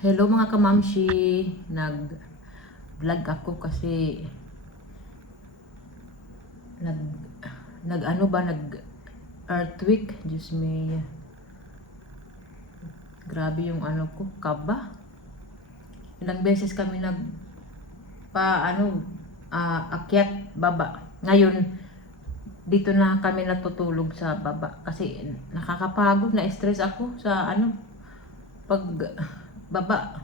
Hello mga kamamshi, nag-vlog ako kasi nag nag ano ba nag earthquake. Diyos me, grabe yung ano ko, kaba. Ilang beses kami akyat baba. Ngayon dito na kami natutulog sa baba kasi nakakapagod, na stress ako sa pag baba.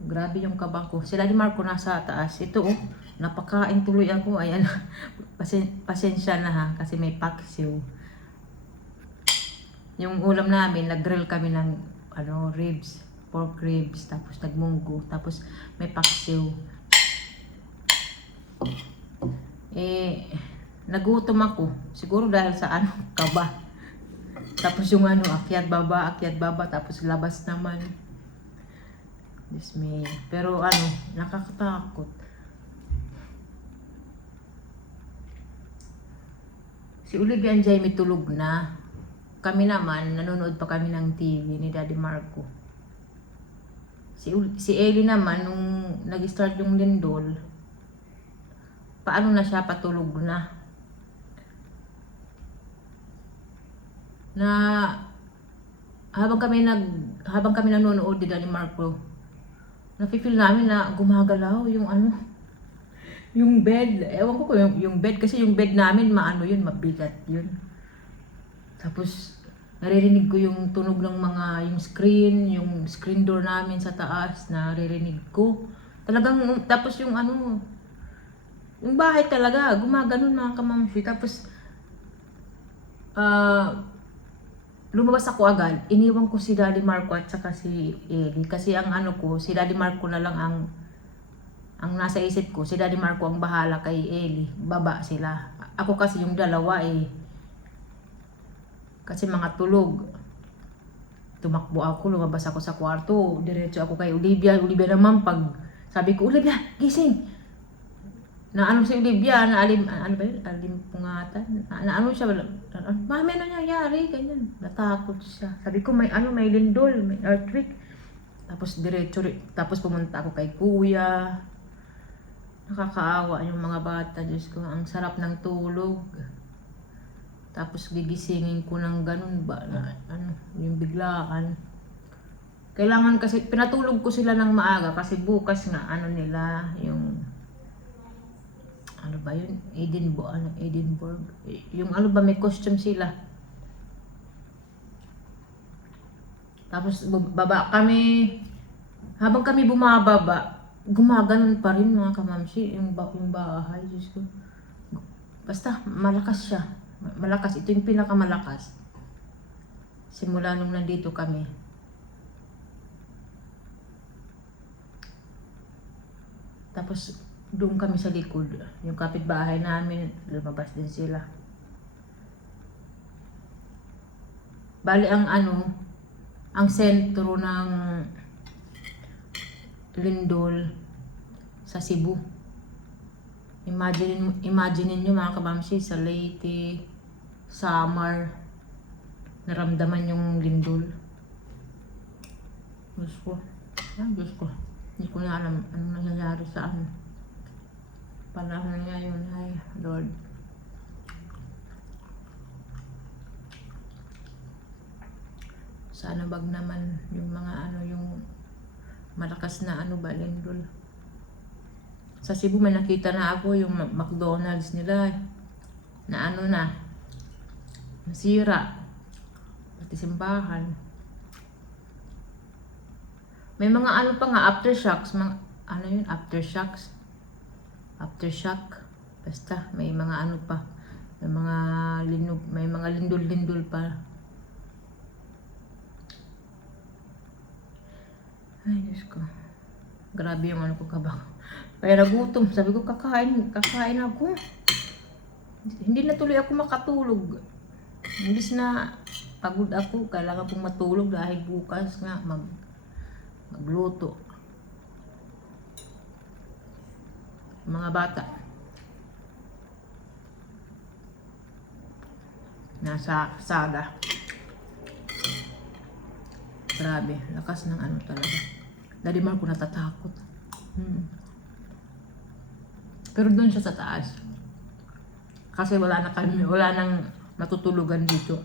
Grabe yung kaba ko. Sila ni Marco nasa taas. Ito napakain tuloy ako. Ayan. Pasensya na ha kasi may paksiw. Yung ulam namin, nag-grill kami ng ribs, pork ribs, tapos nagmunggo, tapos may paksiw. Nagutom ako. Siguro dahil sa kaba. Tapos yung akyat baba, tapos labas naman. Dismay. Pero nakakatakot. Si Olivia and Jaime tulog na. Kami naman, nanonood pa kami ng TV ni Daddy Marco. Si Ellie naman, nung nag-start yung lindol, paano na siya, patulog na. Habang kami nanonood ni Daddy Marco, nafe-feel namin na gumagalaw yung bed. Ewan ko yung bed, kasi yung bed namin mabigat yun. Tapos naririnig ko yung tunog ng yung screen door namin sa taas, naririnig ko. Talagang tapos yung bahay talaga gumaganon mga kamamshi. Tapos lumabas ako agad. Iniwan ko si Daddy Marco at saka si Ellie. Kasi si Daddy Marco na lang ang nasa isip ko. Si Daddy Marco ang bahala kay Ellie. Baba sila. Ako kasi yung dalawa kasi mga tulog. Tumakbo ako, lumabas ako sa kwarto. Diretso ako kay Olivia. Olivia naman sabi ko, Olivia, gising! Si Olivia, alimpungatan. Siya, mami, ano nangyari? Ganyan. Natakot siya. Sabi ko, may lindol, may earthquake. Tapos pumunta ako kay kuya. Nakakaawa yung mga bata. Diyos ko, ang sarap ng tulog. Tapos gigisingin ko ng ganun ba, yung biglaan. Kailangan kasi, pinatulog ko sila ng maaga kasi bukas nga, nila, yung yun? Edinburgh. Yung may costume sila. Tapos baba kami. Habang kami bumababa, gumaganon pa rin mga kamamshi, yung bahay. Diyos ko. Basta malakas siya. Malakas. Ito yung pinakamalakas. Simula nung nandito kami. Tapos doon kami sa likod. Yung kapitbahay namin, lumabas din sila. Bali ang sentro ng lindol sa Cebu. Imagine niyo mga kabamsi, sa Leyte, Samar, naramdaman yung lindol. Diyos ko. Hindi ko na alam anong nangyayari sa panahon ngayon. Ay, Lord. Sana bag naman yung mga yung malakas na lindol. Sa Cebu may nakita na ako yung McDonald's nila na nasira. Pati simbahan. May mga pa nga aftershocks, aftershocks. Aftershock. Basta may mga pa. May mga lindol-lindol pa. Ay, Diyos ko. Grabe yung ko kabang. Kaya nagutom. Sabi ko, kakain ako. Hindi na tuloy ako makatulog. Imbis na pagod ako, kailangan kong matulog dahil bukas nga magluto. Mga bata nasa sala. Grabe, lakas ng ano talaga. Daddy Marco natatakot. Pero doon siya sa taas. Kasi wala nang matutulugan dito.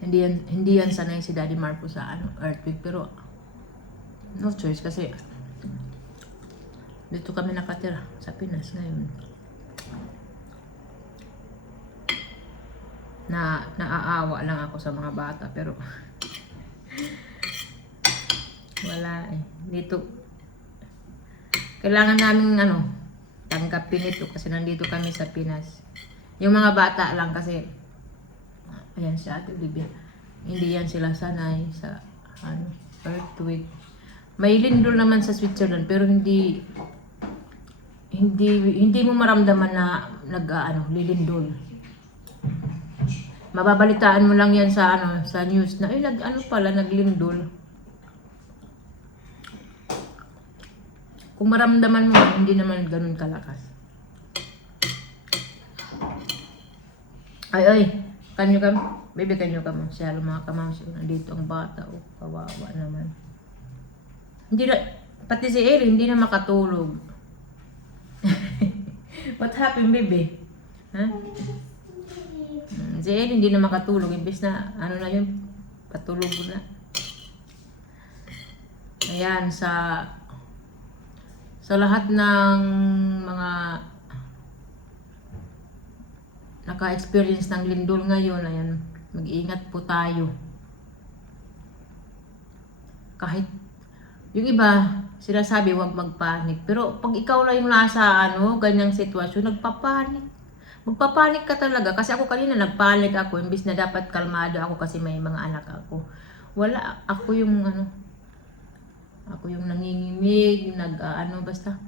Hindi yan sanay si Daddy Marco sa earthquake, pero no choice kasi dito kami nakatira sa Pinas ngayon. Naaawa lang ako sa mga bata, pero wala eh. Dito kailangan namin tanggapin ito kasi nandito kami sa Pinas. Yung mga bata lang kasi ayan si Ate Olivia. Hindi yan sila sanay sa earthquake. May lindol naman sa Switzerland pero hindi mo maramdaman na lilindol. Mababalitaan mo lang yan sa sa news na naglindol. Kung maramdaman mo, hindi naman ganun kalakas. Ay, kanyo ka. Baby, kanyo ka mo. Siya mga kamamsi. Nandito ang bata. Oh, kawawa naman. Pati si Ellie, hindi na makatulog. What happened, baby? Ha? Si Ellie, hindi na makatulog. Imbis na, patulog na. Ayan, sa lahat ng mga naka-experience ng lindol ngayon, ayan, mag-iingat po tayo. Kahit yung iba, sinasabi huwag magpanik. Pero pag ikaw na yung nasa ganyang sitwasyon, nagpapanik. Magpapanik ka talaga. Kasi ako kanina nagpanik ako. Imbis na dapat kalmado ako kasi may mga anak ako. Wala. Ako yung ako yung nangingimig, basta.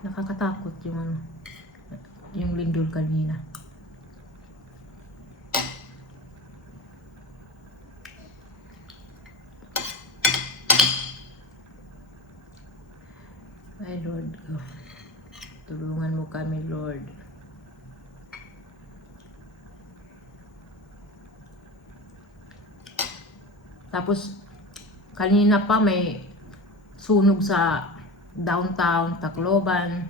Nakakatakot yung lindol kanina. Ay Lord, tulungan mo kami Lord. Tapos kanina pa may sunog sa downtown Tacloban.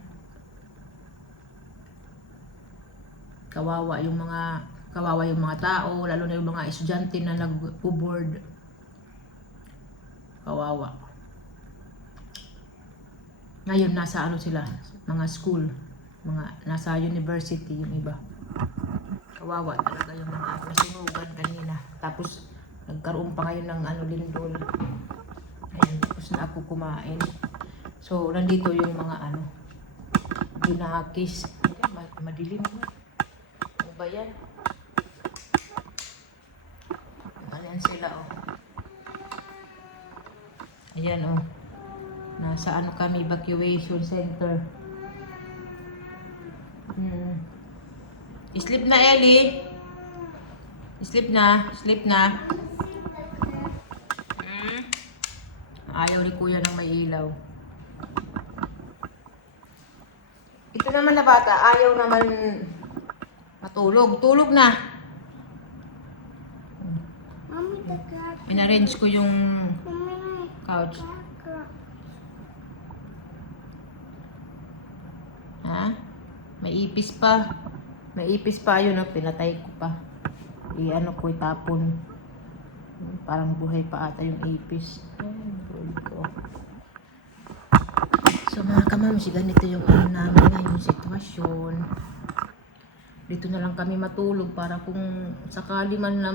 Kawawa yung mga tao, lalo na yung mga estudyante na nag-board. Kawawa. Ngayon nasa sila, mga school, nasa university yung iba. Kawawa talaga yung mga nasunugan kanina. Tapos nagkaroon pa ngayon ng lindol. Ayun, tapos na ako kumain. So, nandito yung mga ginakis. Madilim na. Ano ba yan? Ayan sila, oh. Ayan, oh. Nasa kami, evacuation center. Sleep na, Ellie. Sleep na. Ayaw ni kuya ng may ilaw. Ito naman na bata, ayaw naman matulog. Tulog na. Inarrange ko yung couch. Ha? May ipis pa. Yun, pinatay ko pa. Ko itapon. Parang buhay pa ata yung ipis. So mga kamamsi, ganito yung namin ngayong sitwasyon. Dito na lang kami matulog para kung sakali man na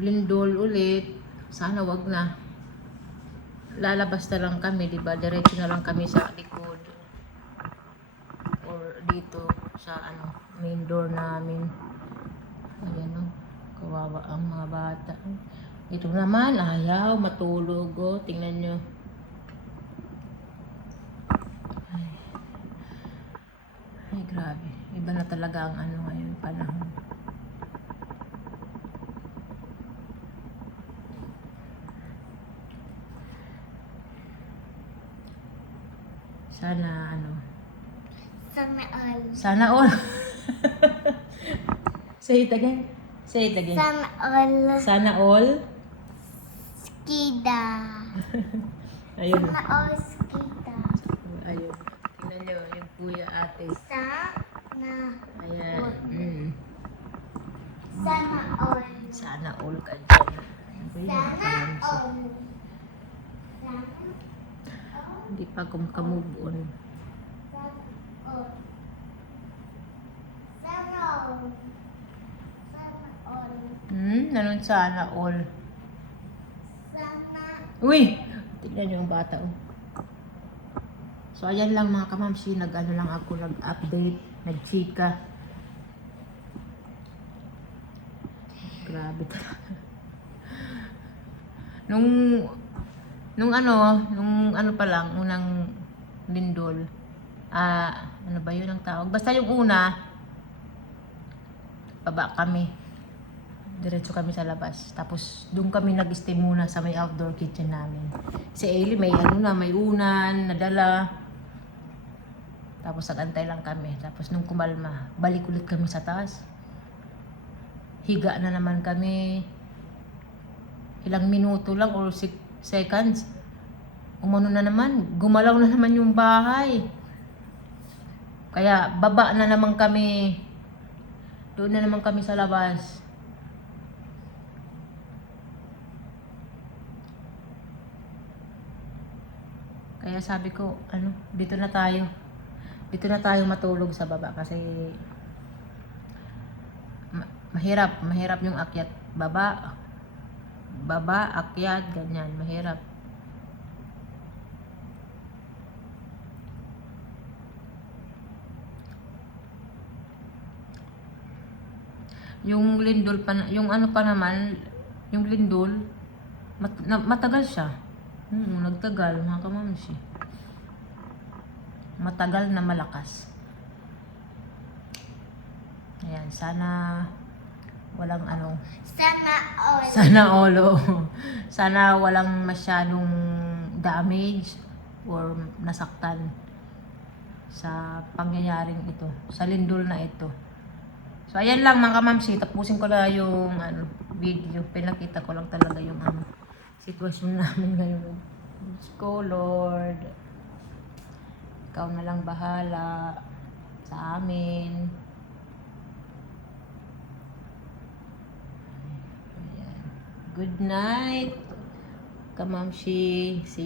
lindol ulit, sana wag na. Lalabas na lang kami, diba? Diretso na lang kami sa likod. Or dito sa main door namin. Ayan kawawa ang mga bata. Ito naman, ayaw matulog. Tingnan nyo. Ay, grabe. Iba na talaga ang ngayon panahon. Sana Sana all. Sana all. Say it again. Say it again. Sana all. Sana all. Skida. Ayun. Sana all skida. Ayun. Tingnan nyo, yung kuya ate. Sana. Ayan. Mm. Sana all. Sana all ka dyan. Ano ba yun? Sana Kalamsi. all. Sana Hindi pa kumove on. all. Sana all. Sana all. Anong sana all? Sana. Uy! Tignan nyo yung bata, oh. So, ayan lang mga kamamsi. Nag-ano lang ako, nag-update, nag-chika. Grabe talaga. Nung ano pa lang, unang lindol. Ano ba yun ang tawag? Basta yung una, baba kami. Diretso kami sa labas. Tapos, doon kami nag-stay muna sa may outdoor kitchen namin. Si Ellie may may unan, nadala. Tapos, nag-antay lang kami. Tapos, nung kumalma, balik ulit kami sa taas. Higa na naman kami. Ilang minuto lang or seconds. Umano na naman, gumalaw na naman yung bahay. Kaya, baba na naman kami. Doon na naman kami sa labas. Kaya sabi ko, dito na tayo. Dito na tayo matulog sa baba kasi mahirap yung akyat. Baba, akyat, ganyan, mahirap. Yung lindol pa, yung ano pa naman, yung lindol, matagal siya. Nagtagal, mga kamamsi. Matagal na malakas. Ayan, sana walang Sana all. sana sana walang masyadong damage or nasaktan sa pangyayaring ito, sa lindol na ito. So, ayan lang mga kamamsi, tapusin ko na yung video. Pinakita ko lang talaga yung sitwasyon namin ngayon. Diyos ko, Lord. Ikaw na lang bahala sa amin. Ayan. Good night, kamamsi. See you.